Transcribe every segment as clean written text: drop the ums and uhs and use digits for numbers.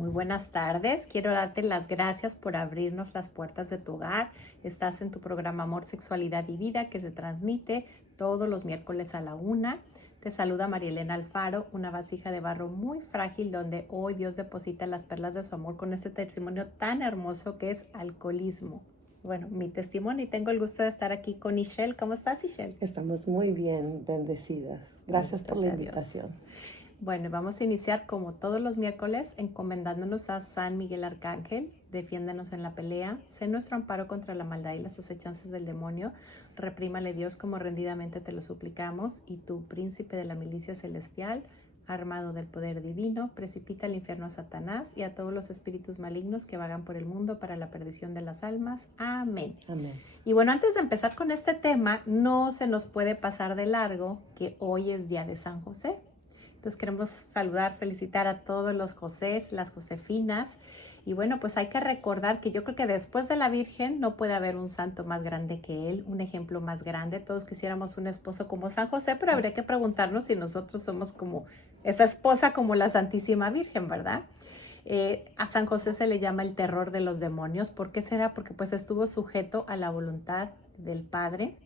Muy buenas tardes. Quiero darte las gracias por abrirnos las puertas de tu hogar. Estás en tu programa Amor, Sexualidad y Vida que se transmite todos los miércoles a la 1. Te saluda María Elena Alfaro, una vasija de barro muy frágil donde hoy Dios deposita las perlas de su amor con este testimonio tan hermoso que es alcoholismo. Bueno, mi testimonio, y tengo el gusto de estar aquí con Ishel. ¿Cómo estás, Ishel? Estamos muy bien, bendecidas. Gracias por la invitación. Bueno, vamos a iniciar como todos los miércoles encomendándonos a San Miguel Arcángel. Defiéndenos en la pelea, sé nuestro amparo contra la maldad y las acechanzas del demonio. Reprímale Dios como rendidamente te lo suplicamos. Y tú, príncipe de la milicia celestial, armado del poder divino, precipita al infierno a Satanás y a todos los espíritus malignos que vagan por el mundo para la perdición de las almas. Amén. Amén. Y bueno, antes de empezar con este tema, no se nos puede pasar de largo que hoy es día de San José. Entonces queremos saludar, felicitar a todos los Josés, las Josefinas. Y bueno, pues hay que recordar que yo creo que después de la Virgen no puede haber un santo más grande que él, un ejemplo más grande. Todos quisiéramos un esposo como San José, pero habría que preguntarnos si nosotros somos como esa esposa como la Santísima Virgen, ¿verdad? A San José se le llama el terror de los demonios. ¿Por qué será? Porque pues estuvo sujeto a la voluntad del Padre.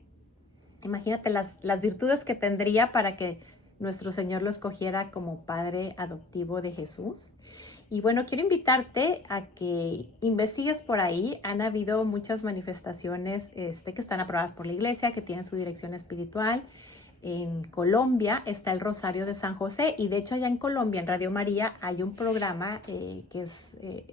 Imagínate las virtudes que tendría para que nuestro Señor lo escogiera como padre adoptivo de Jesús. Y bueno, quiero invitarte a que investigues por ahí. Han habido muchas manifestaciones que están aprobadas por la iglesia, que tienen su dirección espiritual. En Colombia está el Rosario de San José y de hecho allá en Colombia, en Radio María, hay un programa que es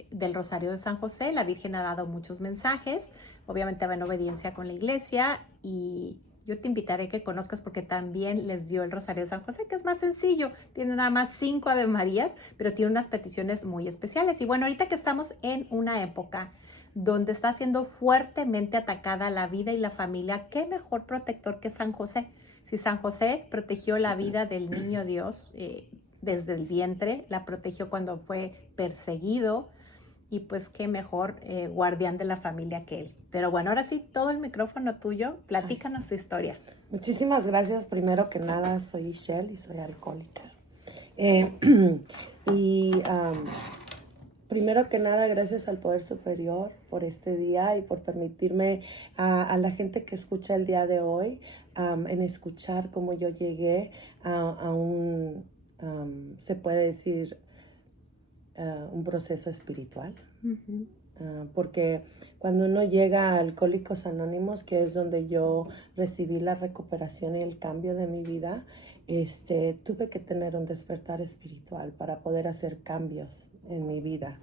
del Rosario de San José. La Virgen ha dado muchos mensajes, obviamente va en obediencia con la iglesia y yo te invitaré a que conozcas porque también les dio el Rosario de San José, que es más sencillo. Tiene nada más 5 Ave Marías, pero tiene unas peticiones muy especiales. Y bueno, ahorita que estamos en una época donde está siendo fuertemente atacada la vida y la familia, ¿qué mejor protector que San José? Si San José protegió la vida del niño Dios desde el vientre, la protegió cuando fue perseguido, y pues qué mejor guardián de la familia que él. Pero bueno, ahora sí, todo el micrófono tuyo, platícanos tu historia. Muchísimas gracias. Primero que nada, soy Ishel y soy alcohólica. Primero que nada, gracias al Poder Superior por este día y por permitirme a la gente que escucha el día de hoy en escuchar cómo yo llegué a un, se puede decir, un proceso espiritual. Uh-huh. Porque cuando uno llega a Alcohólicos Anónimos, que es donde yo recibí la recuperación y el cambio de mi vida, tuve que tener un despertar espiritual para poder hacer cambios en mi vida.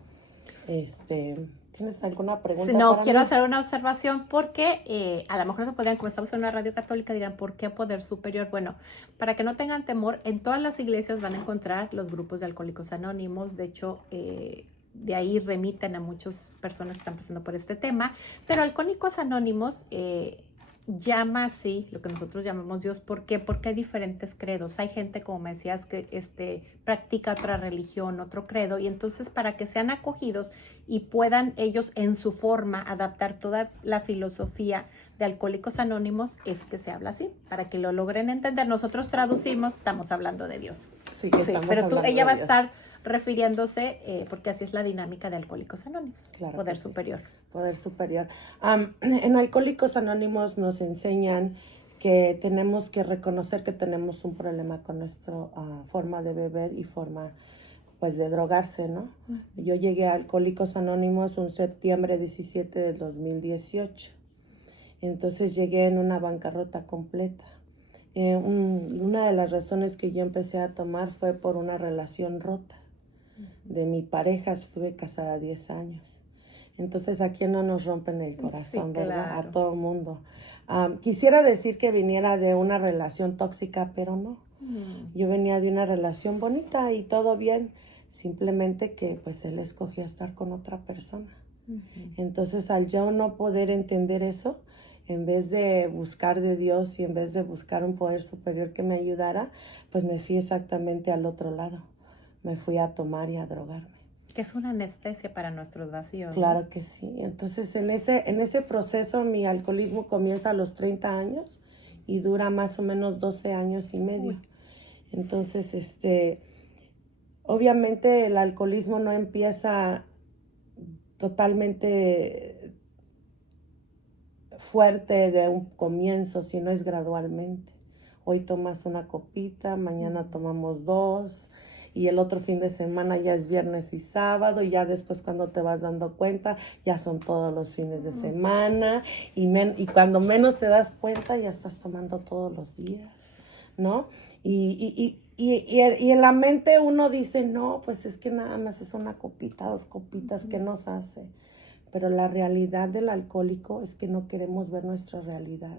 ¿Tienes alguna pregunta? No, quiero hacer una observación porque a lo mejor se podrían, como estamos en una radio católica, dirán, ¿por qué poder superior? Bueno, para que no tengan temor, en todas las iglesias van a encontrar los grupos de Alcohólicos Anónimos. De hecho, de ahí remiten a muchas personas que están pasando por este tema. Pero Alcohólicos Anónimos llama así lo que nosotros llamamos Dios. ¿Por qué? Porque hay diferentes credos. Hay gente, como me decías, que practica otra religión, otro credo, y entonces para que sean acogidos y puedan ellos en su forma adaptar toda la filosofía de Alcohólicos Anónimos, es que se habla así, para que lo logren entender. Nosotros traducimos, estamos hablando de Dios. Sí, que estamos pero ella va a Dios. estar refiriéndose, porque así es la dinámica de Alcohólicos Anónimos, claro, poder superior. Poder superior. En Alcohólicos Anónimos nos enseñan que tenemos que reconocer que tenemos un problema con nuestra forma de beber y forma pues de drogarse, ¿no? Uh-huh. Yo llegué a Alcohólicos Anónimos un septiembre 17 del 2018. Entonces llegué en una bancarrota completa. Una de las razones que yo empecé a tomar fue por una relación rota. Uh-huh. De mi pareja, estuve casada 10 años. Entonces, ¿a quién no nos rompen el corazón, sí, verdad? claro. A todo mundo. Quisiera decir que viniera de una relación tóxica, pero no. Yo venía de una relación bonita y todo bien. Simplemente que, pues, él escogió estar con otra persona. Entonces, al yo no poder entender eso, en vez de buscar de Dios y en vez de buscar un poder superior que me ayudara, pues me fui exactamente al otro lado. Me fui a tomar y a drogarme. Que es una anestesia para nuestros vacíos, Claro, ¿no? que sí. Entonces, en ese proceso, mi alcoholismo comienza a los 30 años y dura más o menos 12 años y medio. Uy. Entonces, obviamente el alcoholismo no empieza totalmente fuerte de un comienzo, sino es gradualmente. Hoy tomas una copita, mañana tomamos 2, y el otro fin de semana ya es viernes y sábado, y ya después cuando te vas dando cuenta, ya son todos los fines de semana, y cuando menos te das cuenta, ya estás tomando todos los días, ¿no? Y en la mente uno dice, no, pues es que nada más es una copita, 2 copitas, ¿qué nos hace? Pero la realidad del alcohólico es que no queremos ver nuestra realidad,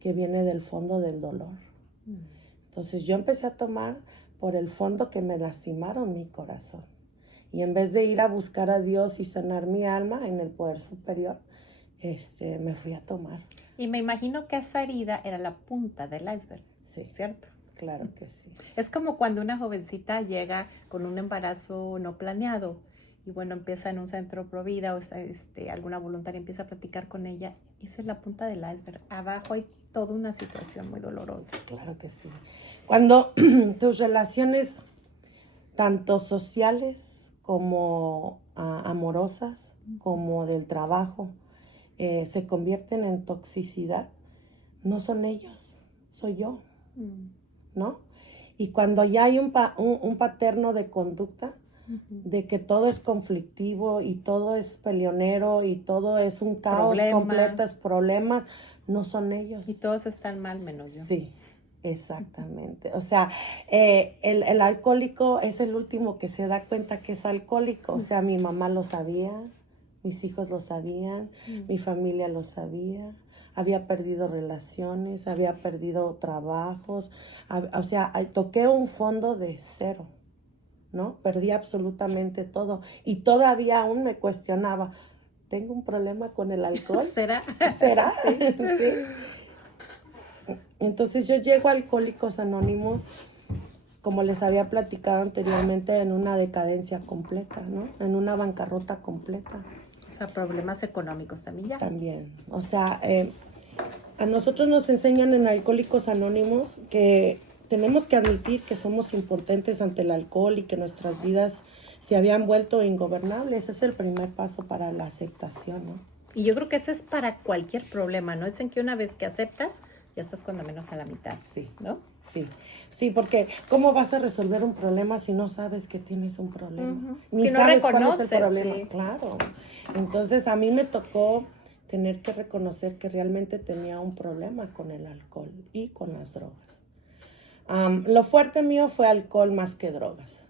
que viene del fondo del dolor. Entonces yo empecé a tomar por el fondo que me lastimaron mi corazón. Y en vez de ir a buscar a Dios y sanar mi alma en el poder superior, me fui a tomar. Y me imagino que esa herida era la punta del iceberg, Sí, ¿cierto? claro que sí. Es como cuando una jovencita llega con un embarazo no planeado y bueno, empieza en un centro Provida o alguna voluntaria empieza a platicar con ella. Esa es la punta del iceberg. Abajo hay toda una situación muy dolorosa. Claro que sí. Cuando tus relaciones, tanto sociales como amorosas, como del trabajo, se convierten en toxicidad, no son ellos, soy yo, ¿no? Y cuando ya hay un paterno de conducta, de que todo es conflictivo y todo es peleonero y todo es un caos, completos problemas, no son ellos. Y todos están mal menos yo. Sí, exactamente. O sea, el alcohólico es el último que se da cuenta que es alcohólico. O sea, mi mamá lo sabía, mis hijos lo sabían, mi familia lo sabía. Había perdido relaciones, había perdido trabajos. O sea, toqué un fondo de 0. ¿No? Perdí absolutamente todo. Y todavía aún me cuestionaba, ¿tengo un problema con el alcohol? ¿Será? ¿Será? Sí. Entonces yo llego a Alcohólicos Anónimos, como les había platicado anteriormente, en una decadencia completa, ¿no? En una bancarrota completa. O sea, problemas económicos también ya. También. O sea, a nosotros nos enseñan en Alcohólicos Anónimos que tenemos que admitir que somos impotentes ante el alcohol y que nuestras vidas se habían vuelto ingobernables. Ese es el primer paso para la aceptación, ¿no? Y yo creo que ese es para cualquier problema, ¿no? Dicen que una vez que aceptas, ya estás cuando menos a la mitad, Sí, ¿no? sí. Sí, porque ¿cómo vas a resolver un problema si no sabes que tienes un problema? Ni si no sabes reconoces, cuál es el problema. sí. Claro. Entonces a mí me tocó tener que reconocer que realmente tenía un problema con el alcohol y con las drogas. Lo fuerte mío fue alcohol más que drogas.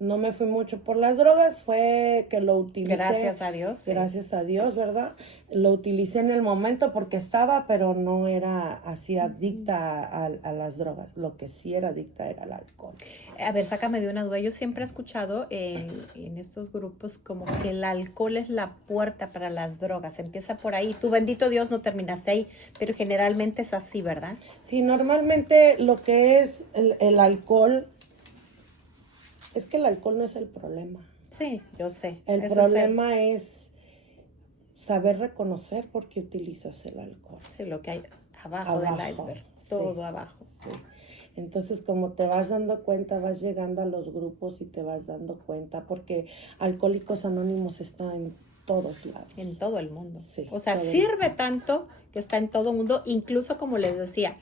No me fui mucho por las drogas, fue que lo utilicé. Gracias a Dios. Sí. Gracias a Dios, ¿verdad? Lo utilicé en el momento porque estaba, pero no era así adicta a las drogas. Lo que sí era adicta era al alcohol. A ver, sácame de una duda. Yo siempre he escuchado en estos grupos como que el alcohol es la puerta para las drogas. Empieza por ahí. Tú, bendito Dios, no terminaste ahí, pero generalmente es así, ¿verdad? Sí, normalmente lo que es el alcohol, es que el alcohol no es el problema. Sí, yo sé. El problema es saber reconocer por qué utilizas el alcohol. Sí, lo que hay abajo del iceberg. Todo sí, abajo. Sí. Entonces, como te vas dando cuenta, vas llegando a los grupos y te vas dando cuenta, porque Alcohólicos Anónimos está en todos lados. En todo el mundo. Sí. O sea, sirve tanto que está en todo el mundo, incluso como les decía,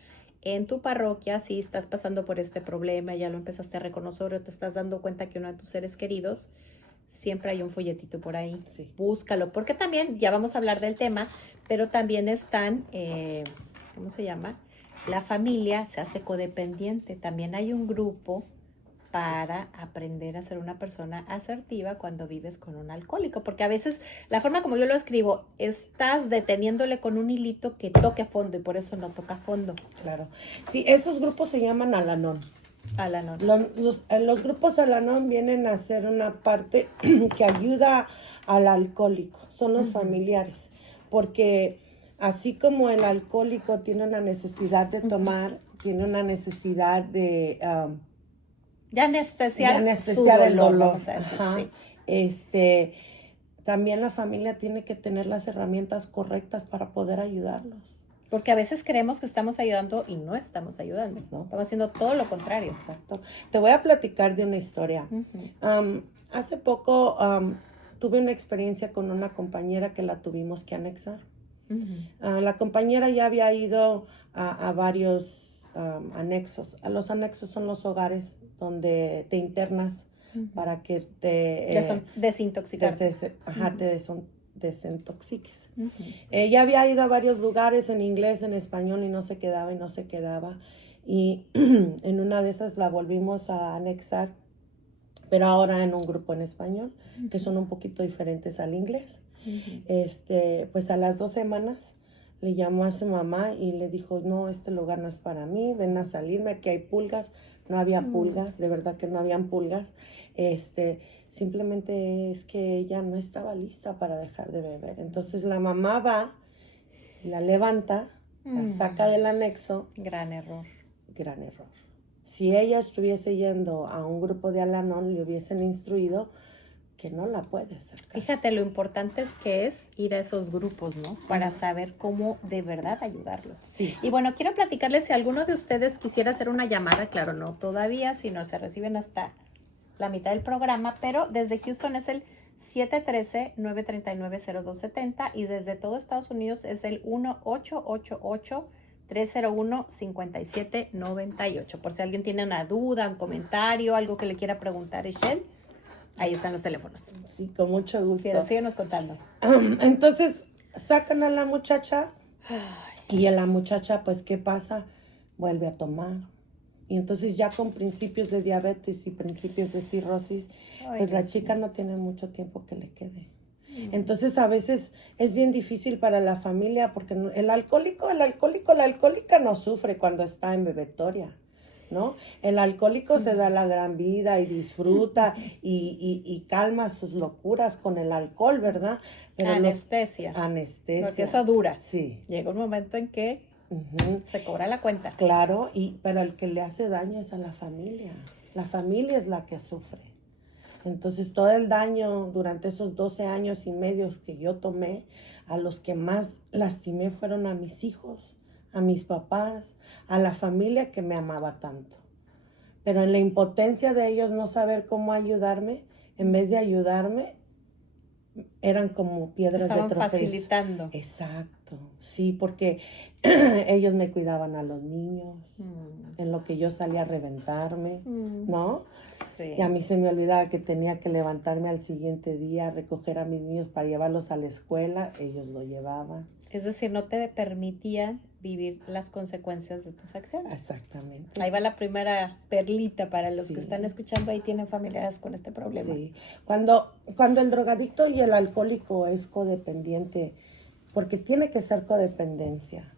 en tu parroquia, si estás pasando por este problema, ya lo empezaste a reconocer o te estás dando cuenta que uno de tus seres queridos, siempre hay un folletito por ahí. Sí. Búscalo, porque también, ya vamos a hablar del tema, pero también están, ¿cómo se llama? La familia se hace codependiente. También hay un grupo para aprender a ser una persona asertiva cuando vives con un alcohólico, porque a veces la forma como yo lo escribo, estás deteniéndole con un hilito que toque a fondo y por eso no toca a fondo. Claro. Sí, esos grupos se llaman Al-Anon. Al-Anon. Los grupos Al-Anon vienen a ser una parte que ayuda al alcohólico, son los familiares, porque así como el alcohólico tiene una necesidad de tomar, tiene una necesidad de anestesiar el dolor. Vamos a decir, sí. También la familia tiene que tener las herramientas correctas para poder ayudarlos. Porque a veces creemos que estamos ayudando y no estamos ayudando, ¿no? Estamos haciendo todo lo contrario. Exacto. Te voy a platicar de una historia. Hace poco tuve una experiencia con una compañera que la tuvimos que anexar. La compañera ya había ido a varios anexos. Los anexos son los hogares donde te internas para que te... desintoxicar. te desintoxiques. Ella había ido a varios lugares en inglés, en español y no se quedaba y no se quedaba. Y en una de esas la volvimos a anexar, pero ahora en un grupo en español, que son un poquito diferentes al inglés. Pues a las 2 semanas le llamó a su mamá y le dijo, no, este lugar no es para mí, ven a salirme, aquí hay pulgas. No había pulgas, de verdad que no habían pulgas. Simplemente es que ella no estaba lista para dejar de beber. Entonces la mamá va, la levanta, la saca del anexo. Gran error. Gran error. Si ella estuviese yendo a un grupo de Al-Anon, le hubiesen instruido que no la puede sacar. Fíjate lo importante es ir a esos grupos, ¿no? Para saber cómo de verdad ayudarlos. Sí. Y bueno, quiero platicarles si alguno de ustedes quisiera hacer una llamada, claro, no todavía, sino se reciben hasta la mitad del programa, pero desde Houston es el 713-939-0270 y desde todo Estados Unidos es el 1-888-301-5798. Por si alguien tiene una duda, un comentario, algo que le quiera preguntar a Michelle, ahí están los teléfonos. Sí, con mucho gusto. Sí, síguenos contando. Entonces, sacan a la muchacha y a la muchacha, pues, ¿qué pasa? Vuelve a tomar. Y entonces ya con principios de diabetes y principios de cirrosis, pues la chica no tiene mucho tiempo que le quede. Entonces a veces es bien difícil para la familia porque la alcohólica no sufre cuando está en bebetoria, ¿no? El alcohólico se da la gran vida y disfruta y calma sus locuras con el alcohol, ¿verdad? Pero anestesia. Anestesia. Porque eso dura. Sí. Llega un momento en que se cobra la cuenta. Claro, pero el que le hace daño es a la familia. La familia es la que sufre. Entonces, todo el daño durante esos 12 años y medio que yo tomé, a los que más lastimé fueron a mis hijos, a mis papás, a la familia que me amaba tanto. Pero en la impotencia de ellos no saber cómo ayudarme, en vez de ayudarme, eran como piedras Estaban de tropiezo. Facilitando. Exacto, sí, porque ellos me cuidaban a los niños, en lo que yo salía a reventarme, ¿no? Sí. Y a mí se me olvidaba que tenía que levantarme al siguiente día, recoger a mis niños para llevarlos a la escuela, ellos lo llevaban. Es decir, no te permitían vivir las consecuencias de tus acciones. Exactamente. Ahí va la primera perlita para los que están escuchando y tienen familiares con este problema. Sí. Cuando el drogadicto y el alcohólico es codependiente, porque tiene que ser codependencia.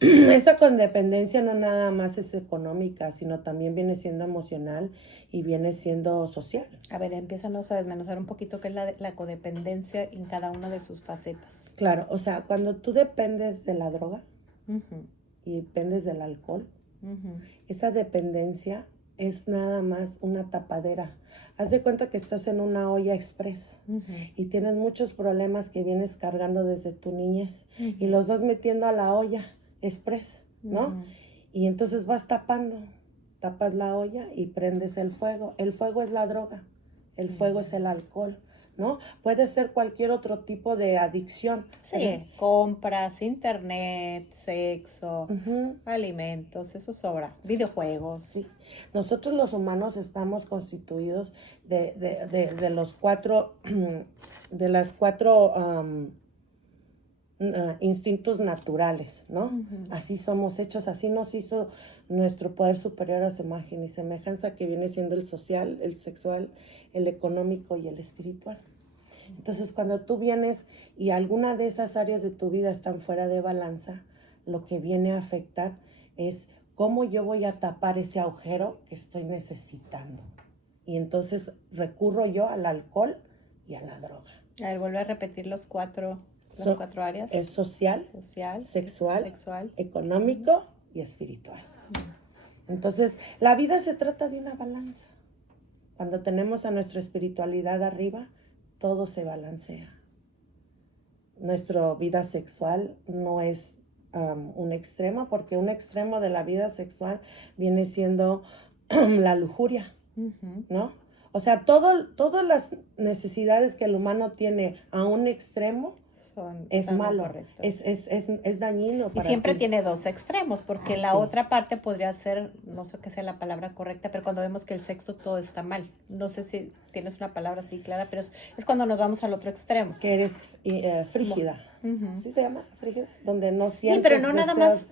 Esa codependencia no nada más es económica, sino también viene siendo emocional y viene siendo social. A ver, empiézanos a desmenuzar un poquito qué es la codependencia en cada una de sus facetas. Claro, o sea, cuando tú dependes de la droga y dependes del alcohol, esa dependencia es nada más una tapadera. Haz de cuenta que estás en una olla express y tienes muchos problemas que vienes cargando desde tu niñez y los vas metiendo a la olla express, ¿no? Y entonces vas tapas la olla y prendes el fuego. El fuego es la droga, el fuego es el alcohol, ¿no? Puede ser cualquier otro tipo de adicción. Sí, compras, internet, sexo, alimentos, eso sobra. Videojuegos. Sí. Nosotros los humanos estamos constituidos de los cuatro, de las cuatro instintos naturales, ¿no? Así somos hechos, así nos hizo nuestro poder superior a su imagen y semejanza, que viene siendo el social, el sexual, el económico y el espiritual. Entonces, cuando tú vienes y alguna de esas áreas de tu vida están fuera de balanza, lo que viene a afectar es cómo yo voy a tapar ese agujero que estoy necesitando. Y entonces recurro yo al alcohol y a la droga. A ver, vuelve a repetir las cuatro áreas. Es social, sexual, económico y espiritual. Entonces, la vida se trata de una balanza. Cuando tenemos a nuestra espiritualidad arriba, todo se balancea. Nuestra vida sexual no es un extremo, porque un extremo de la vida sexual viene siendo la lujuria, ¿no? O sea, todas las necesidades que el humano tiene a un extremo es malo, es dañino. Y siempre tiene dos extremos, porque la otra parte podría ser, no sé qué sea la palabra correcta, pero cuando vemos que el sexo todo está mal. No sé si tienes una palabra así clara, pero es cuando nos vamos al otro extremo. Que eres frígida. ¿Sí se llama frígida? Donde no sientes. Sí, pero no nada más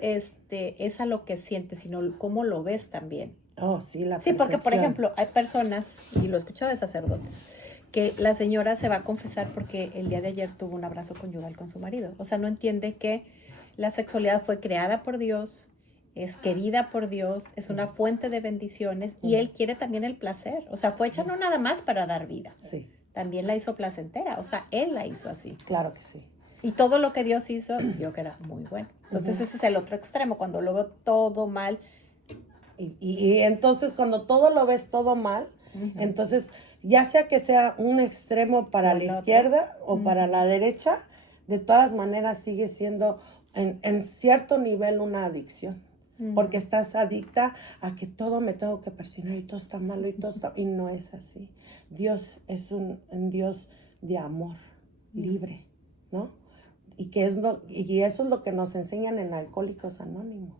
es a lo que sientes, sino cómo lo ves también. Oh, sí, la Sí, porque por ejemplo, hay personas, y lo he escuchado de sacerdotes, que la señora se va a confesar porque el día de ayer tuvo un abrazo conyugal con su marido. O sea, no entiende que la sexualidad fue creada por Dios, es querida por Dios, es una fuente de bendiciones y Él quiere también el placer. O sea, fue hecha no nada más para dar vida. Sí. También la hizo placentera. O sea, Él la hizo así. Claro que sí. Y todo lo que Dios hizo, yo que era muy bueno. Entonces ese es el otro extremo, cuando lo veo todo mal. Y entonces cuando todo lo ves todo mal, entonces ya sea que sea un extremo para la izquierda o para la derecha, de todas maneras sigue siendo en cierto nivel una adicción. Porque estás adicta a que todo me tengo que persignar y todo está malo y no es así. Dios es un Dios de amor, libre, ¿no? Y eso es lo que nos enseñan en Alcohólicos Anónimos,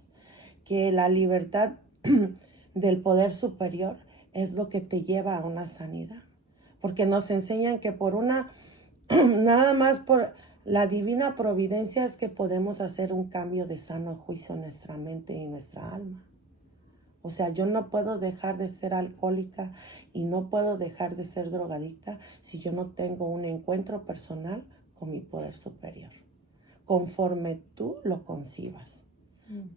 que la libertad del poder superior es lo que te lleva a una sanidad. Porque nos enseñan que nada más por la divina providencia es que podemos hacer un cambio de sano juicio en nuestra mente y nuestra alma. O sea, yo no puedo dejar de ser alcohólica y no puedo dejar de ser drogadicta si yo no tengo un encuentro personal con mi poder superior, conforme tú lo concibas.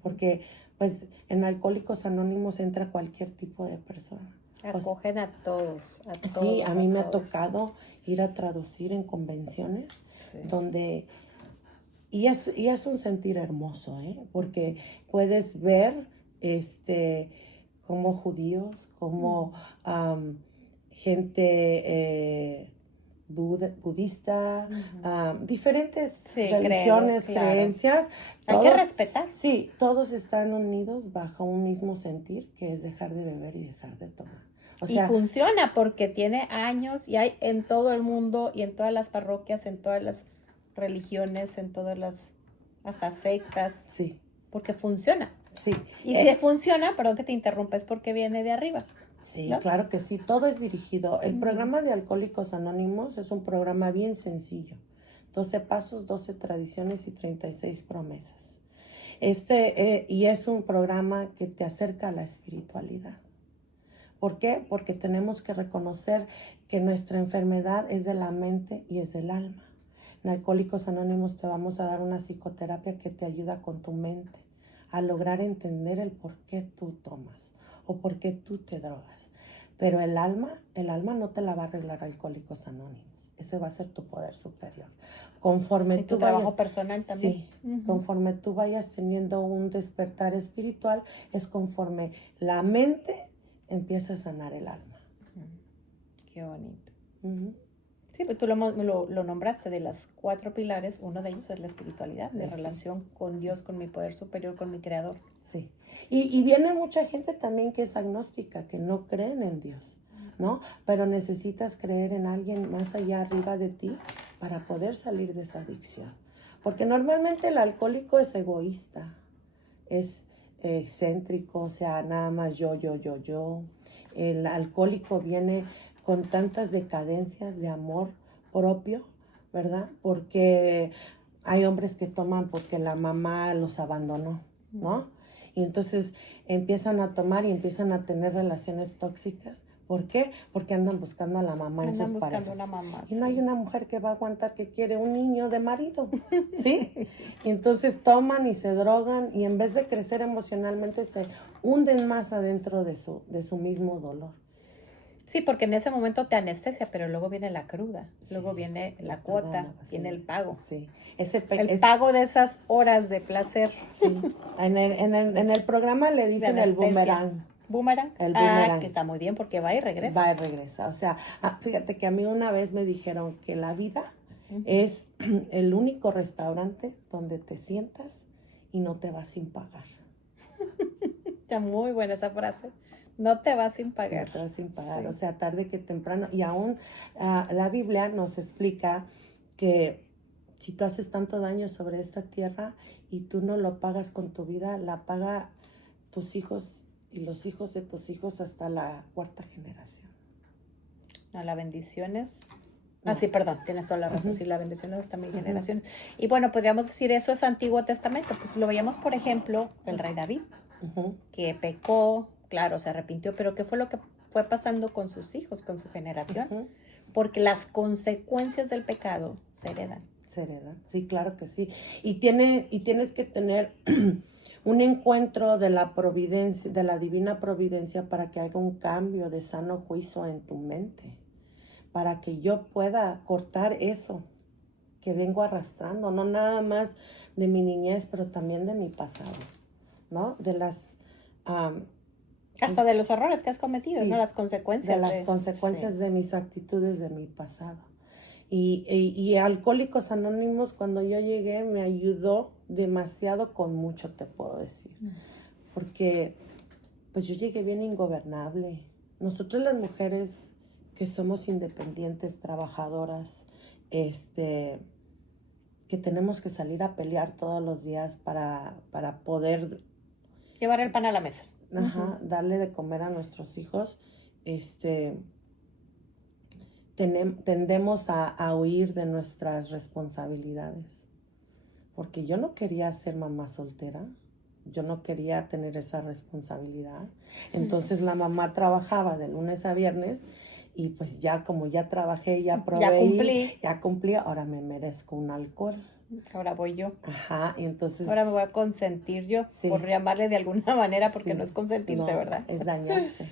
Porque pues en Alcohólicos Anónimos entra cualquier tipo de persona. Acogen a todos. Sí, a mí me ha tocado ir a traducir en convenciones donde... Y es un sentir hermoso, porque puedes ver como judíos, como gente budista, diferentes religiones, creencias. Hay que respetar. Sí, todos están unidos bajo un mismo sentir, que es dejar de beber y dejar de tomar. O sea, y funciona porque tiene años y hay en todo el mundo y en todas las parroquias, en todas las religiones, en todas las hasta sectas. Sí. Porque funciona. Sí. Y si funciona, perdón que te interrumpa, es porque viene de arriba. Sí, ¿no? Claro que sí, todo es dirigido. El programa de Alcohólicos Anónimos es un programa bien sencillo. 12 pasos, 12 tradiciones y 36 promesas. Y es un programa que te acerca a la espiritualidad. ¿Por qué? Porque tenemos que reconocer que nuestra enfermedad es de la mente y es del alma. En Alcohólicos Anónimos te vamos a dar una psicoterapia que te ayuda con tu mente a lograr entender el por qué tú tomas o por qué tú te drogas. Pero el alma no te la va a arreglar Alcohólicos Anónimos. Ese va a ser tu poder superior. Conforme y tu trabajo personal también. Sí, conforme tú vayas teniendo un despertar espiritual, es conforme la mente empieza a sanar el alma. Qué bonito. Sí, pues tú lo nombraste de las 4 pilares. Uno de ellos es la espiritualidad, de relación con Dios, con mi poder superior, con mi creador. Sí. Y viene mucha gente también que es agnóstica, que no creen en Dios, ¿no? Pero necesitas creer en alguien más allá arriba de ti para poder salir de esa adicción. Porque normalmente el alcohólico es egoísta, es excéntrico, o sea, nada más yo. El alcohólico viene con tantas decadencias de amor propio, ¿verdad? Porque hay hombres que toman porque la mamá los abandonó, ¿no? Y entonces empiezan a tomar y empiezan a tener relaciones tóxicas. ¿Por qué? Porque andan buscando a la mamá en sus parejas. Una mamá, y no hay una mujer que va a aguantar que quiere un niño de marido, ¿sí? Y entonces toman y se drogan y en vez de crecer emocionalmente se hunden más adentro de su mismo dolor. Sí, porque en ese momento te anestesia, pero luego viene la cruda, luego viene la cuota, viene el pago. Sí. El pago de esas horas de placer. Sí. En el programa le dicen el boomerang. ¿Boomerang? El boomerang. Que está muy bien porque va y regresa. Va y regresa. O sea, fíjate que a mí una vez me dijeron que la vida es el único restaurante donde te sientas y no te vas sin pagar. Está muy buena esa frase. No te vas sin pagar. No te vas sin pagar, Sí. o sea, tarde que temprano. Y aún la Biblia nos explica que si tú haces tanto daño sobre esta tierra y tú no lo pagas con tu vida, la paga tus hijos y los hijos de tus hijos hasta la 4ª generación. No, la bendición es... No. Sí, perdón, tienes toda la razón. Ujú. Sí, la bendición es hasta 1000 Ujú. generaciones. Y bueno, podríamos decir eso es Antiguo Testamento. Pues lo veíamos, por ejemplo, el rey David, Ujú. que pecó, claro, se arrepintió, pero ¿qué fue lo que fue pasando con sus hijos, con su generación? Ujú. Porque las consecuencias del pecado se heredan. Se hereda, sí, claro que sí. Y tienes que tener un encuentro de la providencia, de la divina providencia, para que haya un cambio de sano juicio en tu mente, para que yo pueda cortar eso que vengo arrastrando, no nada más de mi niñez, pero también de mi pasado, ¿no? De las Hasta de los errores que has cometido, sí, ¿no? Las consecuencias. de las consecuencias de mis actitudes de mi pasado. Y Alcohólicos Anónimos, cuando yo llegué, me ayudó demasiado, con mucho, te puedo decir. Porque pues yo llegué bien ingobernable. Nosotros las mujeres que somos independientes, trabajadoras, que tenemos que salir a pelear todos los días para poder Llevar el pan a la mesa. darle de comer a nuestros hijos, tendemos a huir de nuestras responsabilidades. Porque yo no quería ser mamá soltera, yo no quería tener esa responsabilidad. Entonces la mamá trabajaba de lunes a viernes y pues ya como ya trabajé, ya proveí, ya cumplí, ahora me merezco un alcohol. Ahora voy yo. Ajá, y entonces... Ahora me voy a consentir yo, sí, por llamarle de alguna manera, porque sí, no es consentirse, no, ¿verdad? es dañarse.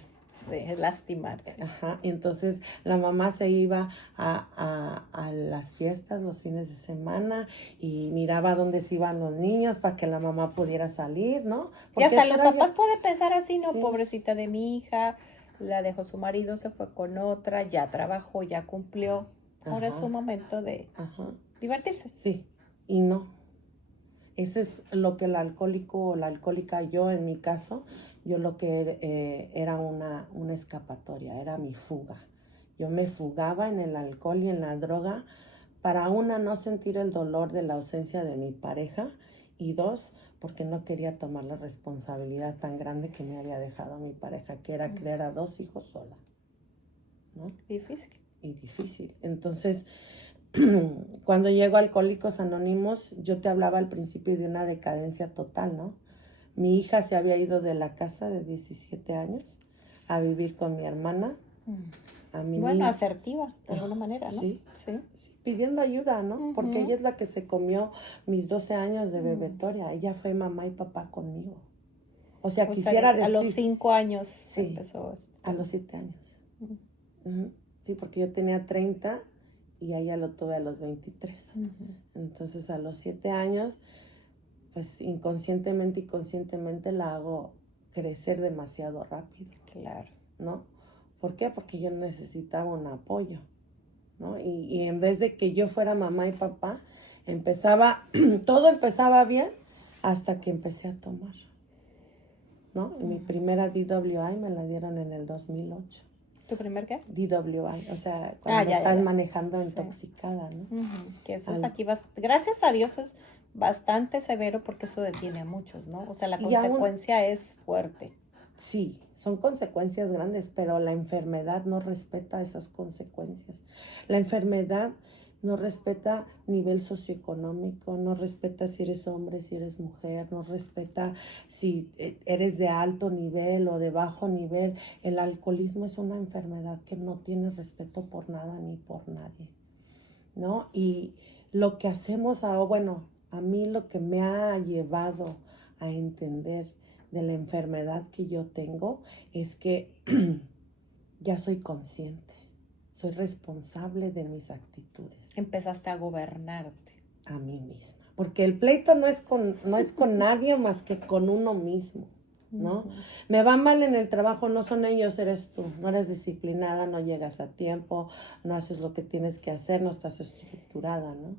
Sí, es lastimarse. Ajá, y entonces la mamá se iba a las fiestas los fines de semana y miraba dónde se iban los niños para que la mamá pudiera salir, ¿no? Porque y hasta los papás yo... pueden pensar así, ¿no? Sí. Pobrecita de mi hija, la dejó su marido, se fue con otra, ya trabajó, ya cumplió. Ahora es su momento de divertirse. Sí, y no. Ese es lo que el alcohólico o la alcohólica, yo en mi caso, yo lo que era una escapatoria, era mi fuga. Yo me fugaba en el alcohol y en la droga para, una, no sentir el dolor de la ausencia de mi pareja, y dos, porque no quería tomar la responsabilidad tan grande que me había dejado mi pareja, que era criar a 2 hijos sola, ¿no? Difícil. Y difícil. Entonces, cuando llego a Alcohólicos Anónimos, yo te hablaba al principio de una decadencia total, ¿no? Mi hija se había ido de la casa de 17 años a vivir con mi hermana. A mi bueno, niña. Asertiva, de alguna manera, ¿no? Sí, pidiendo ayuda, ¿no? Porque ella es la que se comió mis 12 años de bebetoria. Ella fue mamá y papá conmigo. O sea, quisiera decir... A los 5 años sí, empezó. A los 7 años. Sí, porque yo tenía 30 y a ella lo tuve a los 23. Entonces, a los 7 años, pues inconscientemente y conscientemente la hago crecer demasiado rápido. Claro. ¿No? ¿Por qué? Porque yo necesitaba un apoyo, ¿no? Y en vez de que yo fuera mamá y papá, todo empezaba bien hasta que empecé a tomar, ¿no? Mi primera DWI me la dieron en el 2008. ¿Tu primer qué? DWI, o sea, cuando estás manejando intoxicada, ¿no? Que eso es aquí, gracias a Dios es bastante severo porque eso detiene a muchos, ¿no? O sea, la consecuencia es fuerte. Sí, son consecuencias grandes, pero la enfermedad no respeta esas consecuencias. La enfermedad no respeta nivel socioeconómico, no respeta si eres hombre, si eres mujer, no respeta si eres de alto nivel o de bajo nivel. El alcoholismo es una enfermedad que no tiene respeto por nada ni por nadie, ¿no? Y lo que hacemos ahora, bueno, a mí lo que me ha llevado a entender de la enfermedad que yo tengo es que ya soy consciente, soy responsable de mis actitudes. Empezaste a gobernarte. A mí misma, porque el pleito no es con nadie más que con uno mismo, ¿no? Ujú. Me va mal en el trabajo, no son ellos, eres tú. No eres disciplinada, no llegas a tiempo, no haces lo que tienes que hacer, no estás estructurada, ¿no?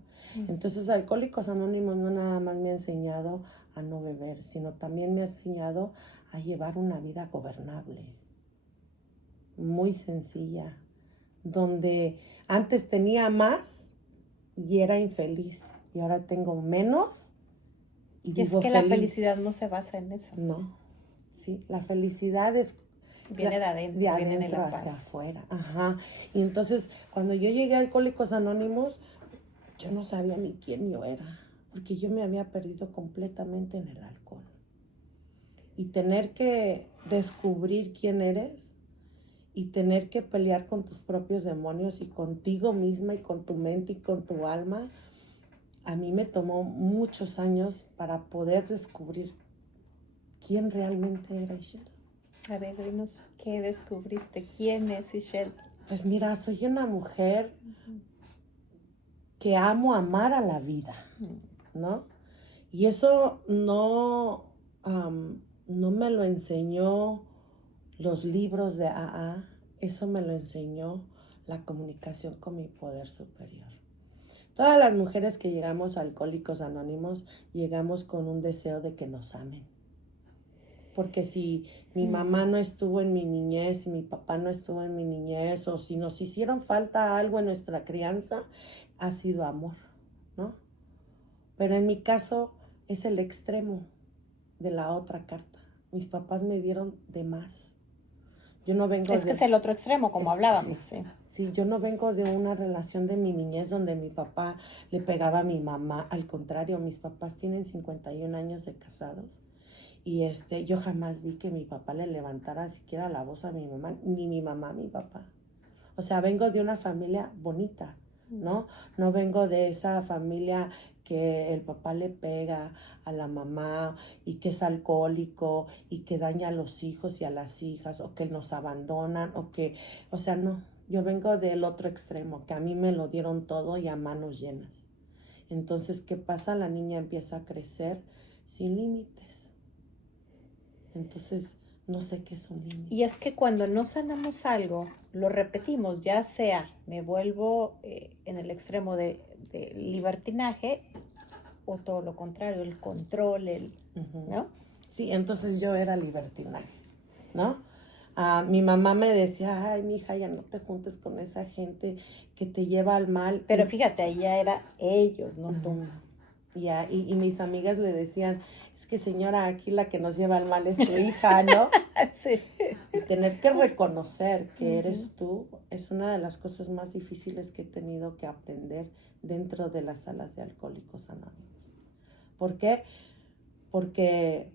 Entonces, Alcohólicos Anónimos no nada más me ha enseñado a no beber, sino también me ha enseñado a llevar una vida gobernable, muy sencilla, donde antes tenía más y era infeliz, y ahora tengo menos y Y es vivo que la feliz. felicidad no se basa en eso. No, sí, la felicidad es Viene de adentro, de viene de adentro la hacia paz. afuera. Ajá. Y entonces, cuando yo llegué a Alcohólicos Anónimos, yo no sabía ni quién yo era, porque yo me había perdido completamente en el alcohol. Y tener que descubrir quién eres y tener que pelear con tus propios demonios y contigo misma y con tu mente y con tu alma, a mí me tomó muchos años para poder descubrir quién realmente era Ishel. A ver, dinos, ¿qué descubriste? ¿Quién es Ishel? Pues mira, soy una mujer que amo amar a la vida, ¿no? Y eso no me lo enseñó los libros de AA, eso me lo enseñó la comunicación con mi poder superior. Todas las mujeres que llegamos a Alcohólicos Anónimos, llegamos con un deseo de que nos amen. Porque si mi mamá no estuvo en mi niñez, si mi papá no estuvo en mi niñez, o si nos hicieron falta algo en nuestra crianza, ha sido amor, ¿no? Pero en mi caso es el extremo de la otra carta. Mis papás me dieron de más. Yo no vengo Es que es el otro extremo, como hablábamos. Sí. Sí, yo no vengo de una relación de mi niñez donde mi papá le pegaba a mi mamá. Al contrario, mis papás tienen 51 años de casados. Y yo jamás vi que mi papá le levantara siquiera la voz a mi mamá, ni mi mamá a mi papá. O sea, vengo de una familia bonita, ¿no? No vengo de esa familia que el papá le pega a la mamá y que es alcohólico y que daña a los hijos y a las hijas o que nos abandonan o sea, no. Yo vengo del otro extremo, que a mí me lo dieron todo y a manos llenas. Entonces, ¿qué pasa? La niña empieza a crecer sin límites. Entonces, no sé qué es un límite. Y es que cuando no sanamos algo, lo repetimos, ya sea me vuelvo en el extremo de libertinaje o todo lo contrario, el control, ¿no? Sí, entonces yo era libertinaje, ¿no? Mi mamá me decía, ay, mija, ya no te juntes con esa gente que te lleva al mal. Pero fíjate, ahí ya era ellos, no tú. Y mis amigas le decían, es que señora, aquí la que nos lleva al mal es tu hija, ¿no? Sí. Y tener que reconocer que eres tú es una de las cosas más difíciles que he tenido que aprender dentro de las salas de Alcohólicos Anónimos. ¿Por qué? Porque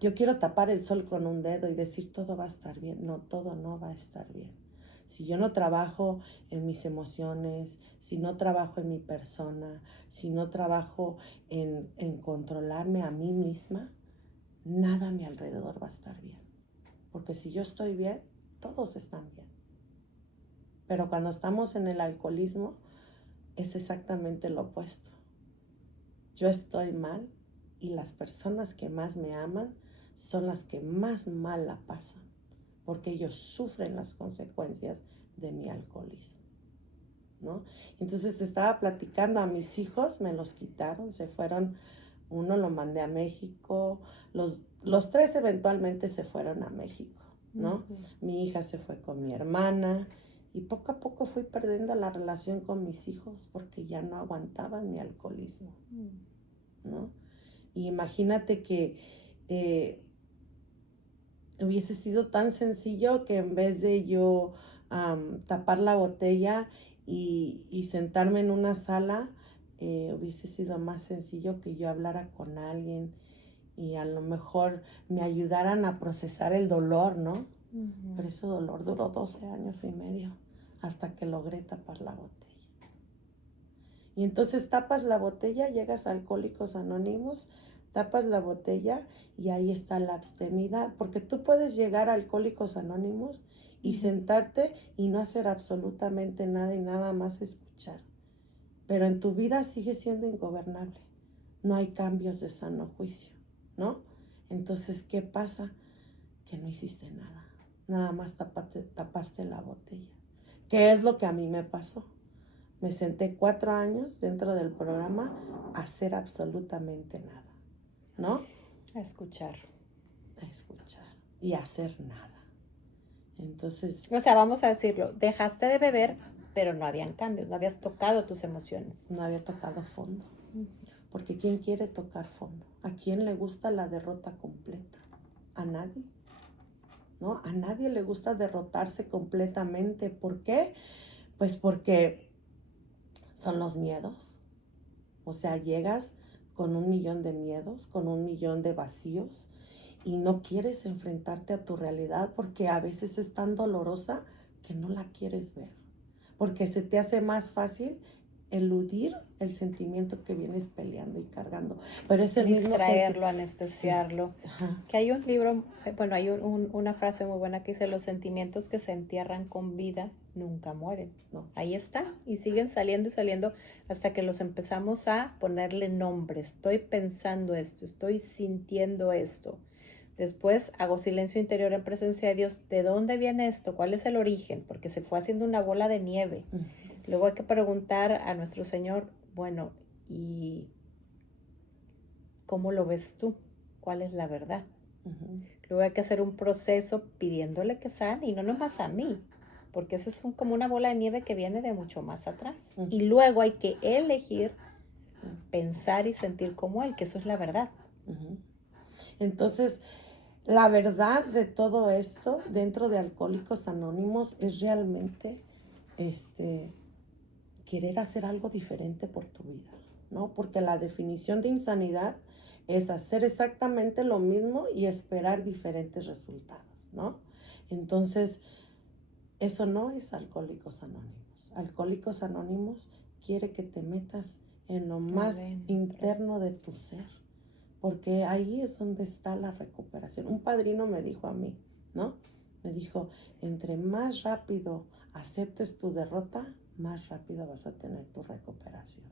yo quiero tapar el sol con un dedo y decir todo va a estar bien. No, todo no va a estar bien. Si yo no trabajo en mis emociones, si no trabajo en mi persona, si no trabajo en controlarme a mí misma, nada a mi alrededor va a estar bien. Porque si yo estoy bien, todos están bien. Pero cuando estamos en el alcoholismo, es exactamente lo opuesto. Yo estoy mal y las personas que más me aman son las que más mal la pasan, porque ellos sufren las consecuencias de mi alcoholismo, ¿no? Entonces te estaba platicando, a mis hijos me los quitaron, se fueron, uno lo mandé a México, los tres eventualmente se fueron a México, ¿no? Mi hija se fue con mi hermana y poco a poco fui perdiendo la relación con mis hijos porque ya no aguantaban mi alcoholismo, ¿no? Y imagínate que hubiese sido tan sencillo que en vez de yo tapar la botella y sentarme en una sala, hubiese sido más sencillo que yo hablara con alguien y a lo mejor me ayudaran a procesar el dolor, ¿no? Pero ese dolor duró 12 años y medio hasta que logré tapar la botella. Y entonces tapas la botella, llegas a Alcohólicos Anónimos, tapas la botella y ahí está la abstemidad, porque tú puedes llegar a Alcohólicos Anónimos y sentarte y no hacer absolutamente nada y nada más escuchar. Pero en tu vida sigue siendo ingobernable. No hay cambios de sano juicio, ¿no? Entonces, ¿qué pasa? Que no hiciste nada. Nada más tapaste la botella. ¿Qué es lo que a mí me pasó? Me senté 4 años dentro del programa a hacer absolutamente nada, ¿no? A escuchar. A escuchar y a hacer nada. Entonces, O sea, vamos a decirlo, dejaste de beber, pero no habían cambios, no habías tocado tus emociones. no había tocado fondo. Porque ¿quién quiere tocar fondo? ¿A quién le gusta la derrota completa? ¿A nadie? ¿No? A nadie le gusta derrotarse completamente. ¿Por qué? Pues porque son los miedos. O sea, llegas con 1,000,000 de miedos, con 1,000,000 de vacíos y no quieres enfrentarte a tu realidad porque a veces es tan dolorosa que no la quieres ver. Porque se te hace más fácil eludir el sentimiento que vienes peleando y cargando. Pero es el mismo Distraerlo, anestesiarlo. Sí. Ajá. Que hay un libro, bueno, hay una frase muy buena que dice, los sentimientos que se entierran con vida nunca mueren. No. Ahí está, y siguen saliendo y saliendo hasta que los empezamos a ponerle nombre. Estoy pensando esto, estoy sintiendo esto. Después hago silencio interior en presencia de Dios. ¿De dónde viene esto? ¿Cuál es el origen? Porque se fue haciendo una bola de nieve. Luego hay que preguntar a nuestro Señor, bueno, ¿y cómo lo ves tú? ¿Cuál es la verdad? Luego hay que hacer un proceso pidiéndole que sane, y no nomás a mí, porque eso es como una bola de nieve que viene de mucho más atrás. Y luego hay que elegir pensar y sentir como Él, que eso es la verdad. Entonces, la verdad de todo esto dentro de Alcohólicos Anónimos es realmente querer hacer algo diferente por tu vida, ¿no? Porque la definición de insanidad es hacer exactamente lo mismo y esperar diferentes resultados, ¿no? Entonces, eso no es Alcohólicos Anónimos. Alcohólicos Anónimos quiere que te metas en lo más interno de tu ser, porque ahí es donde está la recuperación. Un padrino me dijo a mí, ¿no? Me dijo, entre más rápido aceptes tu derrota, más rápido vas a tener tu recuperación.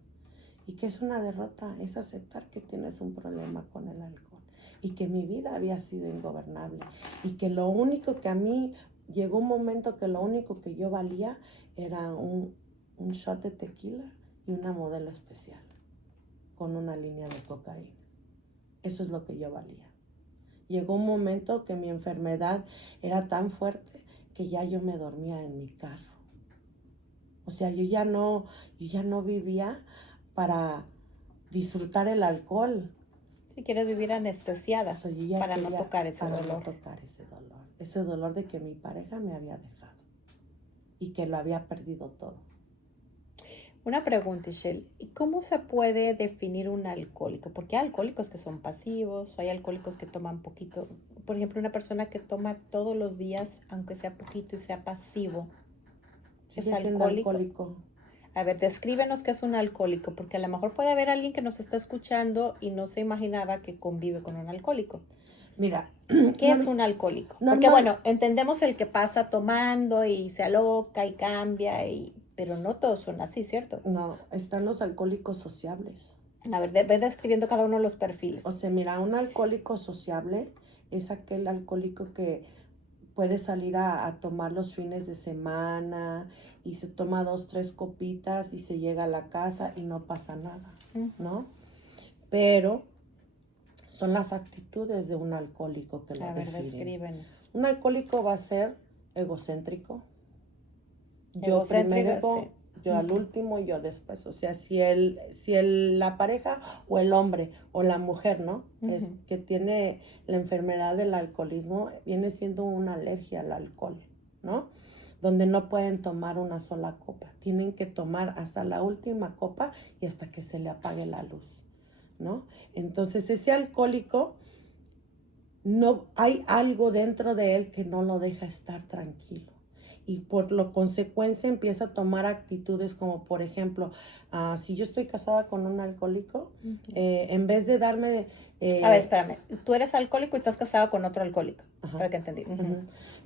¿Y qué es una derrota? Es aceptar que tienes un problema con el alcohol y que mi vida había sido ingobernable y que lo único que a mí, llegó un momento que lo único que yo valía era un shot de tequila y una modelo especial con una línea de cocaína. Eso es lo que yo valía. Llegó un momento que mi enfermedad era tan fuerte que ya yo me dormía en mi carro. O sea, yo ya no vivía para disfrutar el alcohol. Si quieres vivir anestesiada, para no tocar ese dolor. No tocar ese dolor. Ese dolor de que mi pareja me había dejado y que lo había perdido todo. Una pregunta, Ishel, ¿y cómo se puede definir un alcohólico? Porque hay alcohólicos que son pasivos, hay alcohólicos que toman poquito. Por ejemplo, una persona que toma todos los días, aunque sea poquito y sea pasivo, ¿es alcohólico? A ver, descríbenos qué es un alcohólico, porque a lo mejor puede haber alguien que nos está escuchando y no se imaginaba que convive con un alcohólico. Mira, ¿qué es un alcohólico? Porque bueno, entendemos el que pasa tomando y se aloca y cambia, pero no todos son así, ¿cierto? No, están los alcohólicos sociables. A ver, ve describiendo cada uno de los perfiles. O sea, mira, un alcohólico sociable es aquel alcohólico que puede salir a tomar los fines de semana y se toma 2, 3 copitas y se llega a la casa y no pasa nada, ¿no? Pero son las actitudes de un alcohólico que lo definen. A ver, descríbenos. Un alcohólico va a ser egocéntrico. Yo primero, sí. Yo al último, yo después. O sea, si la pareja o el hombre o la mujer, ¿no? Que tiene la enfermedad del alcoholismo, viene siendo una alergia al alcohol, ¿no? Donde no pueden tomar una sola copa. Tienen que tomar hasta la última copa y hasta que se le apague la luz, ¿no? Entonces, ese alcohólico, no hay algo dentro de él que no lo deja estar tranquilo. Y por lo consecuencia empieza a tomar actitudes como, por ejemplo, si yo estoy casada con un alcohólico, en vez de darme... a ver, espérame. Tú eres alcohólico y estás casada con otro alcohólico. Para que entendí.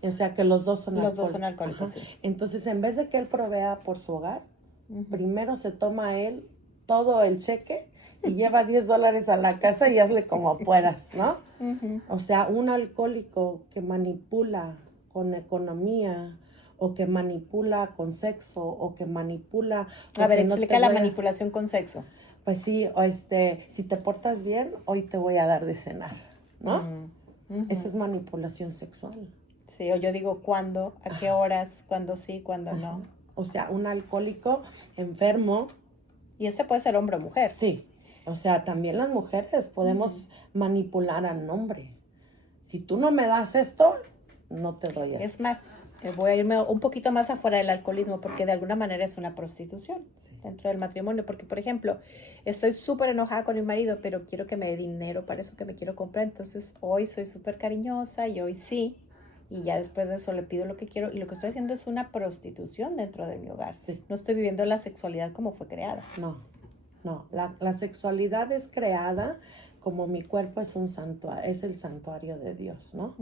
O sea, que los dos son alcohólicos. Los dos son alcohólicos, sí. Entonces, en vez de que él provea por su hogar, primero se toma él todo el cheque y lleva $10 a la casa y hazle como puedas, ¿no? O sea, un alcohólico que manipula con economía o que manipula con sexo o que manipula... A ver, porque no te explica la voy a- manipulación con sexo. Pues sí, o si te portas bien, hoy te voy a dar de cenar, ¿no? Eso es manipulación sexual. Sí, o yo digo cuándo, a qué horas, cuándo sí, cuándo Ajá. no. O sea, un alcohólico enfermo, Y este puede ser hombre o mujer. sí. O sea, también las mujeres podemos manipular al hombre. Si tú no me das esto, no te doy esto. Es más, voy a irme un poquito más afuera del alcoholismo porque de alguna manera es una prostitución dentro del matrimonio. Porque, por ejemplo, estoy súper enojada con mi marido, pero quiero que me dé dinero para eso que me quiero comprar. Entonces, hoy soy súper cariñosa y hoy sí. Y ya después de eso le pido lo que quiero. Y lo que estoy haciendo es una prostitución dentro de mi hogar. Sí. No estoy viviendo la sexualidad como fue creada. No. La sexualidad es creada como mi cuerpo es es el santuario de Dios, ¿no?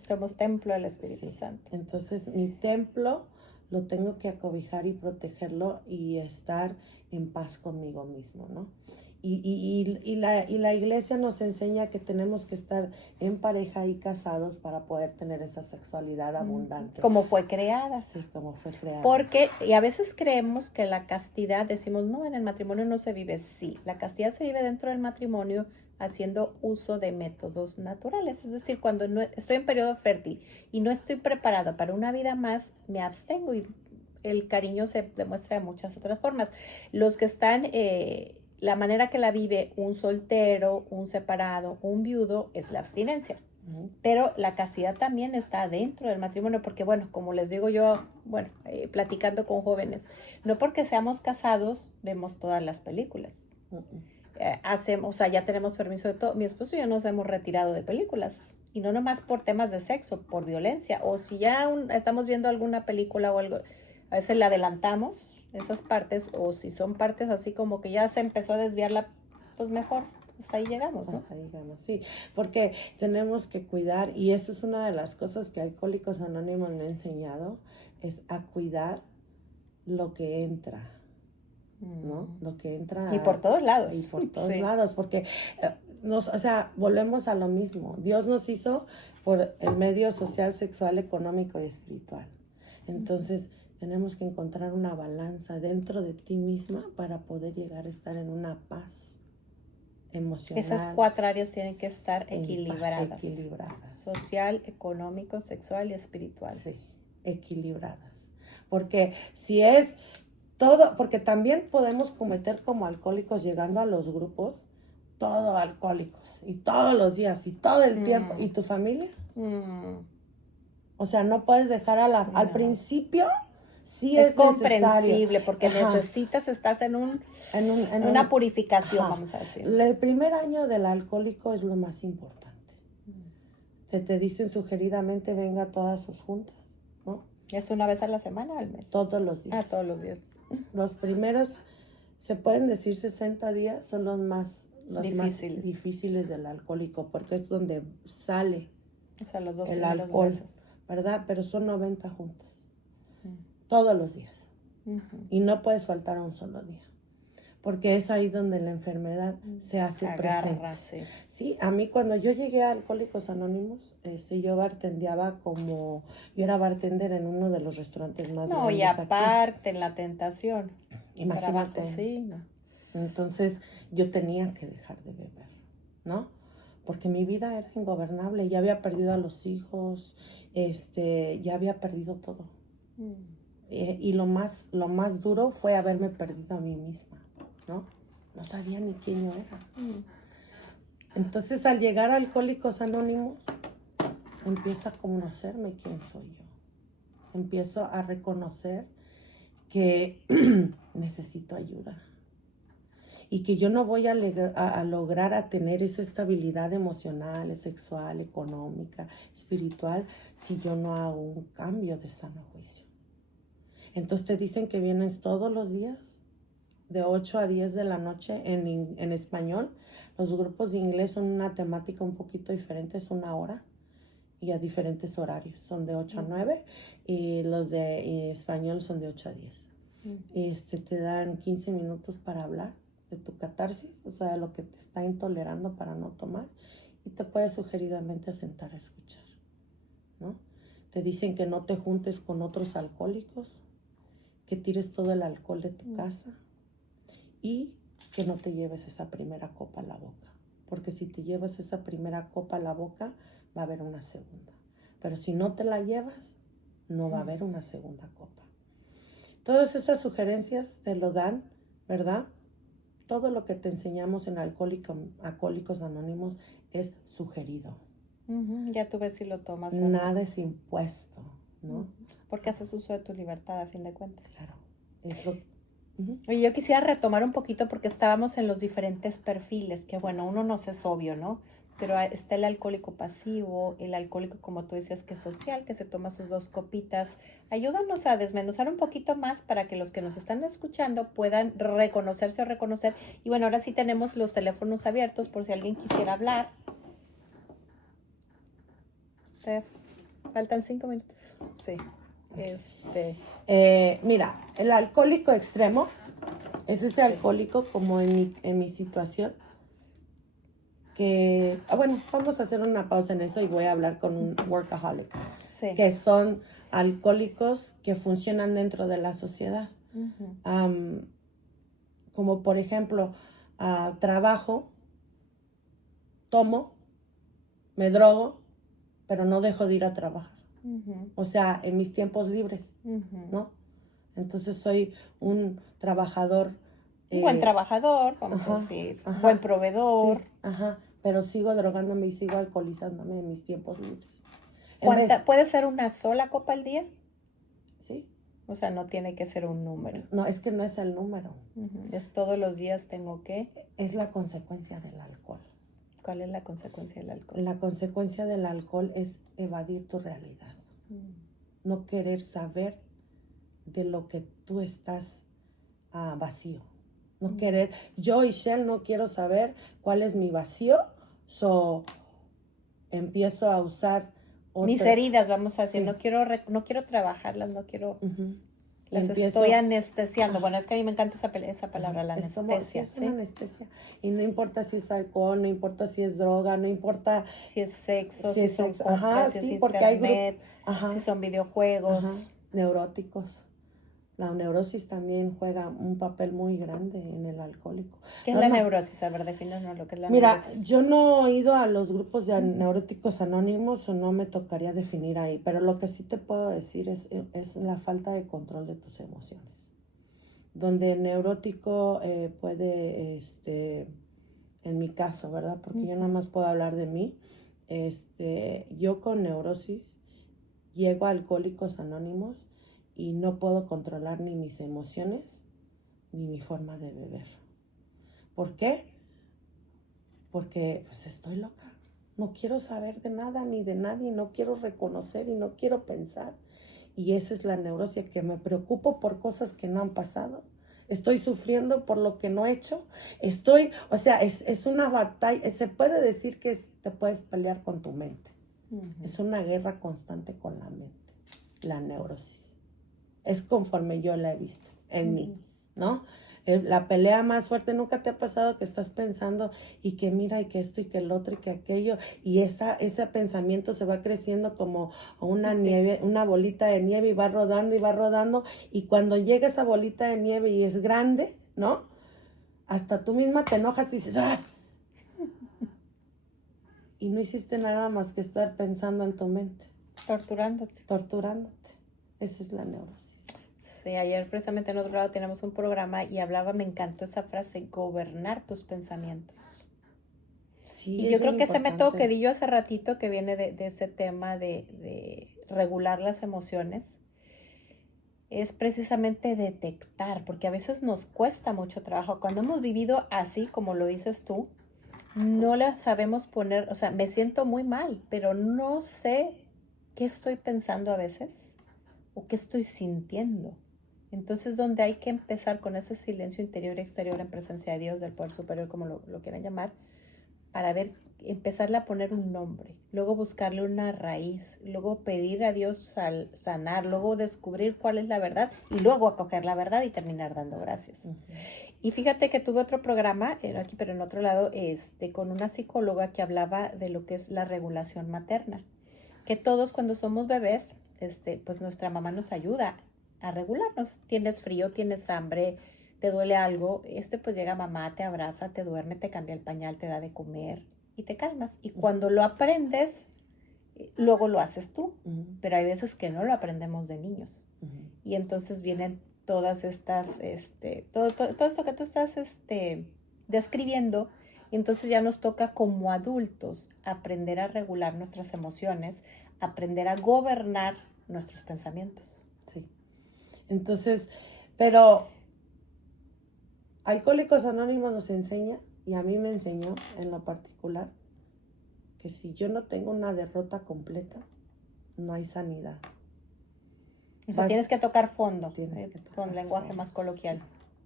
Somos templo del Espíritu Sí. Santo. Entonces, mi templo lo tengo que acobijar y protegerlo y estar en paz conmigo mismo, ¿no? Y la iglesia nos enseña que tenemos que estar en pareja y casados para poder tener esa sexualidad abundante. Como fue creada. Sí, como fue creada. Porque, y a veces creemos que la castidad, decimos, no, en el matrimonio no se vive. Sí, la castidad se vive dentro del matrimonio haciendo uso de métodos naturales. Es decir, cuando no, estoy en periodo fértil y no estoy preparada para una vida más, me abstengo y el cariño se demuestra de muchas otras formas. Los que están, la manera que la vive un soltero, un separado, un viudo, es la abstinencia. Pero la castidad también está dentro del matrimonio, porque bueno, como les digo yo, bueno, platicando con jóvenes, no porque seamos casados vemos todas las películas. Hacemos, o sea, ya tenemos permiso de todo. Mi esposo y yo nos hemos retirado de películas, y no nomás por temas de sexo, por violencia, o si ya estamos viendo alguna película o algo, a veces la adelantamos, esas partes, o si son partes así como que ya se empezó a desviar pues mejor. Hasta ahí llegamos, ¿no? Hasta ahí llegamos, sí, porque tenemos que cuidar, y eso es una de las cosas que Alcohólicos Anónimos me ha enseñado, es a cuidar lo que entra, ¿no? Lo que entra. Y por todos lados. Y por todos lados, porque o sea, volvemos a lo mismo. Dios nos hizo por el medio social, sexual, económico y espiritual. Entonces, tenemos que encontrar una balanza dentro de ti misma para poder llegar a estar en una paz emocional. Esas 4 áreas tienen que estar equilibradas. Equilibradas. Social, económico, sexual y espiritual. Sí, equilibradas. Porque si es todo, porque también podemos cometer como alcohólicos llegando a los grupos, todo alcohólicos, y todos los días, y todo el tiempo. ¿Y tu familia? O sea, no puedes dejar al principio. Sí es comprensible porque Ajá. estás en una purificación, Ajá. vamos a decir. El primer año del alcohólico es lo más importante. Te dicen sugeridamente venga a todas sus juntas, ¿no? ¿Es una vez a la semana o al mes? Todos los días. Todos los días. Los primeros, se pueden decir 60 días, son los más difíciles del alcohólico, porque es donde sale o sea, los dos el alcohol, ¿verdad? Pero son 90 juntas. Todos los días. Y no puedes faltar a un solo día. Porque es ahí donde la enfermedad se hace presente. Sí, a mí cuando yo llegué a Alcohólicos Anónimos, yo bartendeaba yo era bartender en uno de los restaurantes más grandes. No, y aparte en la tentación. Imagínate. Sí, no. Entonces yo tenía que dejar de beber, ¿no? Porque mi vida era ingobernable, ya había perdido a los hijos, ya había perdido todo. Y lo más duro fue haberme perdido a mí misma, ¿no? No sabía ni quién yo era. Entonces, al llegar a Alcohólicos Anónimos, empiezo a conocerme quién soy yo. Empiezo a reconocer que necesito ayuda. Y que yo no voy a lograr a tener esa estabilidad emocional, sexual, económica, espiritual, si yo no hago un cambio de sano juicio. Entonces te dicen que vienes todos los días, de 8 a 10 de la noche en español. Los grupos de inglés son una temática un poquito diferente, es 1 hora y a diferentes horarios. Son de 8 a 9 y los de español son de 8 a 10. Te dan 15 minutos para hablar de tu catarsis, o sea, de lo que te está intolerando para no tomar, y te puedes sugeridamente sentar a escuchar, ¿no? Te dicen que no te juntes con otros alcohólicos, que tires todo el alcohol de tu casa y que no te lleves esa primera copa a la boca, porque si te llevas esa primera copa a la boca, va a haber una segunda, pero si no te la llevas, no va a haber una segunda copa. Todas estas sugerencias te lo dan, ¿verdad? Todo lo que te enseñamos en Alcohólicos Anónimos es sugerido. Ya tú ves si lo tomas. Nada es impuesto, ¿no? Porque haces uso de tu libertad a fin de cuentas. Claro. Es lo... Oye, yo quisiera retomar un poquito porque estábamos en los diferentes perfiles, que bueno, uno no es obvio, ¿no? Pero está el alcohólico pasivo, el alcohólico, como tú decías, que es social, que se toma sus 2 copitas. Ayúdanos a desmenuzar un poquito más para que los que nos están escuchando puedan reconocerse o reconocer. Y bueno, ahora sí tenemos los teléfonos abiertos por si alguien quisiera hablar. Te faltan 5 minutos. Sí. Mira, el alcohólico extremo es ese alcohólico como en mi situación que, bueno, vamos a hacer una pausa en eso y voy a hablar con un workaholic, que son alcohólicos que funcionan dentro de la sociedad. Como por ejemplo, trabajo, tomo, me drogo, pero no dejo de ir a trabajar. O sea, en mis tiempos libres, ¿no? Entonces soy un trabajador. Buen trabajador, vamos a decir. Buen proveedor. Sí, pero sigo drogándome y sigo alcoholizándome en mis tiempos libres. ¿Puede ser una sola copa al día? Sí. O sea, no tiene que ser un número. No, es que no es el número. Es todos los días tengo que... Es la consecuencia del alcohol. ¿Cuál es la consecuencia del alcohol? La consecuencia del alcohol es evadir tu realidad. No querer saber de lo que tú estás vacío. No querer, yo y Shell no quiero saber cuál es mi vacío, empiezo a usar mis heridas, vamos a decir, no quiero trabajarlas, no quiero... Las estoy anestesiando. Bueno, es que a mí me encanta esa palabra, la anestesia. Es una anestesia. Y no importa si es alcohol, no importa si es droga, no importa... Si es sexo, si son compras, si es internet, si son videojuegos. Neuróticos. La neurosis también juega un papel muy grande en el alcohólico. ¿Qué es la neurosis? A ver, defínanos lo que es la neurosis. Mira, yo no he ido a los grupos de neuróticos anónimos o no me tocaría definir ahí, pero lo que sí te puedo decir es la falta de control de tus emociones. Donde el neurótico puede, en mi caso, ¿verdad? Porque yo nada más puedo hablar de mí. Yo con neurosis llego a Alcohólicos Anónimos y no puedo controlar ni mis emociones ni mi forma de beber. ¿Por qué? Porque pues estoy loca. No quiero saber de nada ni de nadie, no quiero reconocer y no quiero pensar. Y esa es la neurosis, que me preocupo por cosas que no han pasado. Estoy sufriendo por lo que no he hecho. Es una batalla. Se puede decir que te puedes pelear con tu mente. Es una guerra constante con la mente, la neurosis. Es conforme yo la he visto en mí, ¿no? La pelea más fuerte, ¿nunca te ha pasado que estás pensando y que mira y que esto y que el otro y que aquello? Y ese pensamiento se va creciendo como una bolita de nieve y va rodando. Y cuando llega esa bolita de nieve y es grande, ¿no? Hasta tú misma te enojas y dices, ¡ah! Y no hiciste nada más que estar pensando en tu mente. Torturándote. Esa es la neurosis. Sí, ayer precisamente en otro lado tenemos un programa y me encantó esa frase, gobernar tus pensamientos. Sí, y yo creo que ese método que di yo hace ratito, que viene de ese tema de regular las emociones, es precisamente detectar, porque a veces nos cuesta mucho trabajo. Cuando hemos vivido así, como lo dices tú, no la sabemos poner, o sea, me siento muy mal, pero no sé qué estoy pensando a veces o qué estoy sintiendo. Entonces, donde hay que empezar con ese silencio interior y exterior en presencia de Dios, del Poder Superior, como lo quieran llamar, para ver, empezarle a poner un nombre, luego buscarle una raíz, luego pedir a Dios sanar, luego descubrir cuál es la verdad y luego acoger la verdad y terminar dando gracias. Ujú. Y fíjate que tuve otro programa, aquí pero en otro lado, con una psicóloga que hablaba de lo que es la regulación materna, que todos cuando somos bebés, pues nuestra mamá nos ayuda a regularnos. Tienes frío, tienes hambre, te duele algo, pues llega mamá, te abraza, te duerme, te cambia el pañal, te da de comer y te calmas. Y cuando lo aprendes, luego lo haces tú, Ujú. pero hay veces que no lo aprendemos de niños. Ujú. Y entonces vienen todas estas, todo esto que tú estás describiendo, y entonces ya nos toca como adultos aprender a regular nuestras emociones, aprender a gobernar nuestros pensamientos. Sí. Entonces, pero Alcohólicos Anónimos nos enseña, y a mí me enseñó en lo particular, que si yo no tengo una derrota completa, no hay sanidad. O sea, tienes que tocar fondo, Tienes que tocar con lenguaje fondo. más coloquial.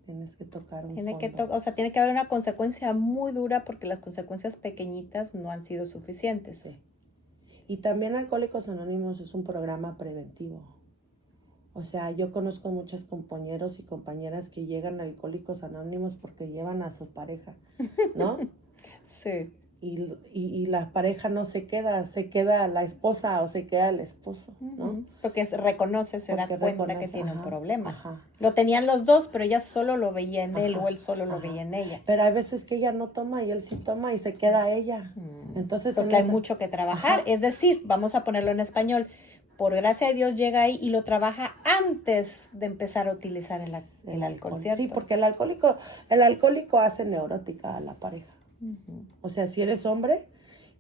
Tienes que tocar un Tiene fondo. o sea, tiene que haber una consecuencia muy dura porque las consecuencias pequeñitas no han sido suficientes. Sí. Y también Alcohólicos Anónimos es un programa preventivo. O sea, yo conozco muchos compañeros y compañeras que llegan a Alcohólicos Anónimos porque llevan a su pareja, ¿no? Sí. Y la pareja no se queda la esposa o se queda el esposo, ¿no? Porque reconoce, se da Porque cuenta reconoce, que tiene un ajá, problema. ajá. Lo tenían los dos, pero ella solo lo veía en él Ajá, o él solo lo ajá. veía en ella. Pero hay veces que ella no toma y él sí toma y se queda ella. Entonces, Porque hay mucho que trabajar. Ajá. Es decir, vamos a ponerlo en español. Por gracia de Dios llega ahí y lo trabaja antes de empezar a utilizar el alcohol, ¿cierto? Sí, porque el alcohólico hace neurótica a la pareja. O sea, si eres hombre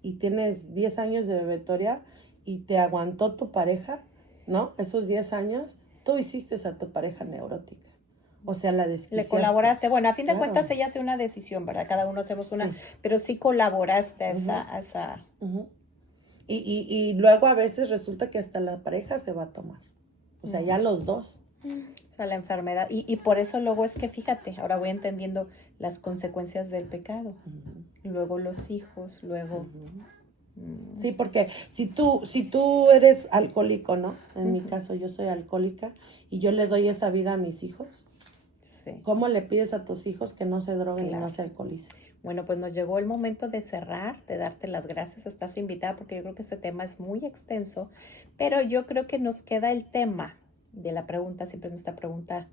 y tienes 10 años de bebetoria y te aguantó tu pareja, ¿no? Esos 10 años, tú hiciste a tu pareja neurótica. O sea, la desquiciaste. Le colaboraste. Bueno, a fin de Claro. cuentas ella hace una decisión, ¿verdad? Cada uno hacemos una, Sí. pero sí colaboraste a esa... Ujú. Y luego a veces resulta que hasta la pareja se va a tomar. O sea, ya los dos. O sea, la enfermedad. Y por eso luego es que, fíjate, ahora voy entendiendo las consecuencias del pecado. Luego los hijos, luego... Sí, porque si tú eres alcohólico, ¿no? En mi caso, yo soy alcohólica y yo le doy esa vida a mis hijos. Sí. ¿Cómo le pides a tus hijos que no se droguen Claro. y no se alcoholicen? Bueno, pues nos llegó el momento de cerrar, de darte las gracias. Estás invitada porque yo creo que este tema es muy extenso, pero yo creo que nos queda el tema de la pregunta, siempre es nuestra pregunta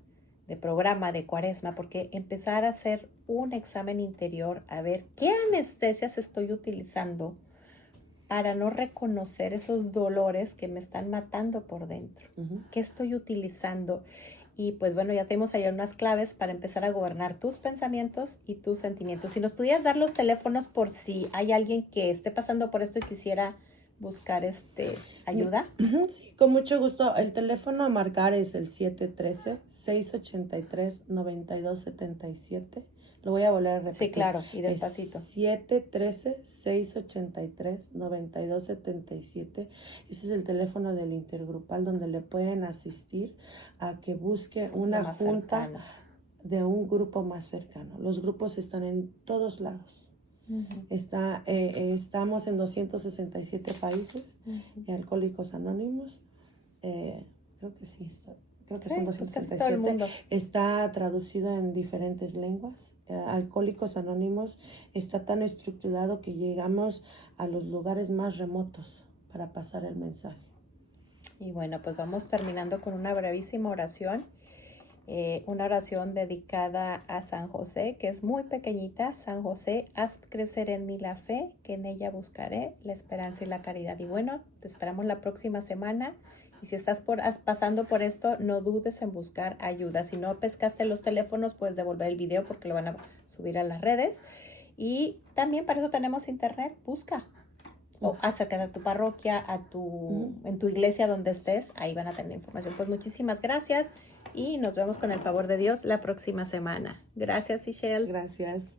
de programa de Cuaresma, porque empezar a hacer un examen interior, a ver qué anestesias estoy utilizando para no reconocer esos dolores que me están matando por dentro. ¿Qué estoy utilizando? Y pues bueno, ya tenemos ahí unas claves para empezar a gobernar tus pensamientos y tus sentimientos. Si nos pudieras dar los teléfonos por si hay alguien que esté pasando por esto y quisiera buscar ayuda. Sí, con mucho gusto. El teléfono a marcar es el 713-683-9277. Lo voy a volver a repetir. Sí, claro, y despacito. 713-683-9277. Ese es el teléfono del intergrupal donde le pueden asistir a que busque una junta cercano. de un grupo más cercano. Los grupos están en todos lados. Estamos en 267 países, Alcohólicos Anónimos. Creo que sí, creo que son 267. Casi todo el mundo. Está traducido en diferentes lenguas. Alcohólicos Anónimos está tan estructurado que llegamos a los lugares más remotos para pasar el mensaje. Y bueno, pues vamos terminando con una brevísima oración. Una oración dedicada a San José, que es muy pequeñita. San José, haz crecer en mí la fe, que en ella buscaré la esperanza y la caridad. Y bueno, te esperamos la próxima semana. Y si estás pasando por esto, no dudes en buscar ayuda. Si no pescaste los teléfonos, puedes devolver el video porque lo van a subir a las redes. Y también para eso tenemos internet. Busca. O acerca de tu parroquia, en tu iglesia donde estés. Ahí van a tener información. Pues muchísimas gracias. Y nos vemos con el favor de Dios la próxima semana. Gracias, Michelle. Gracias.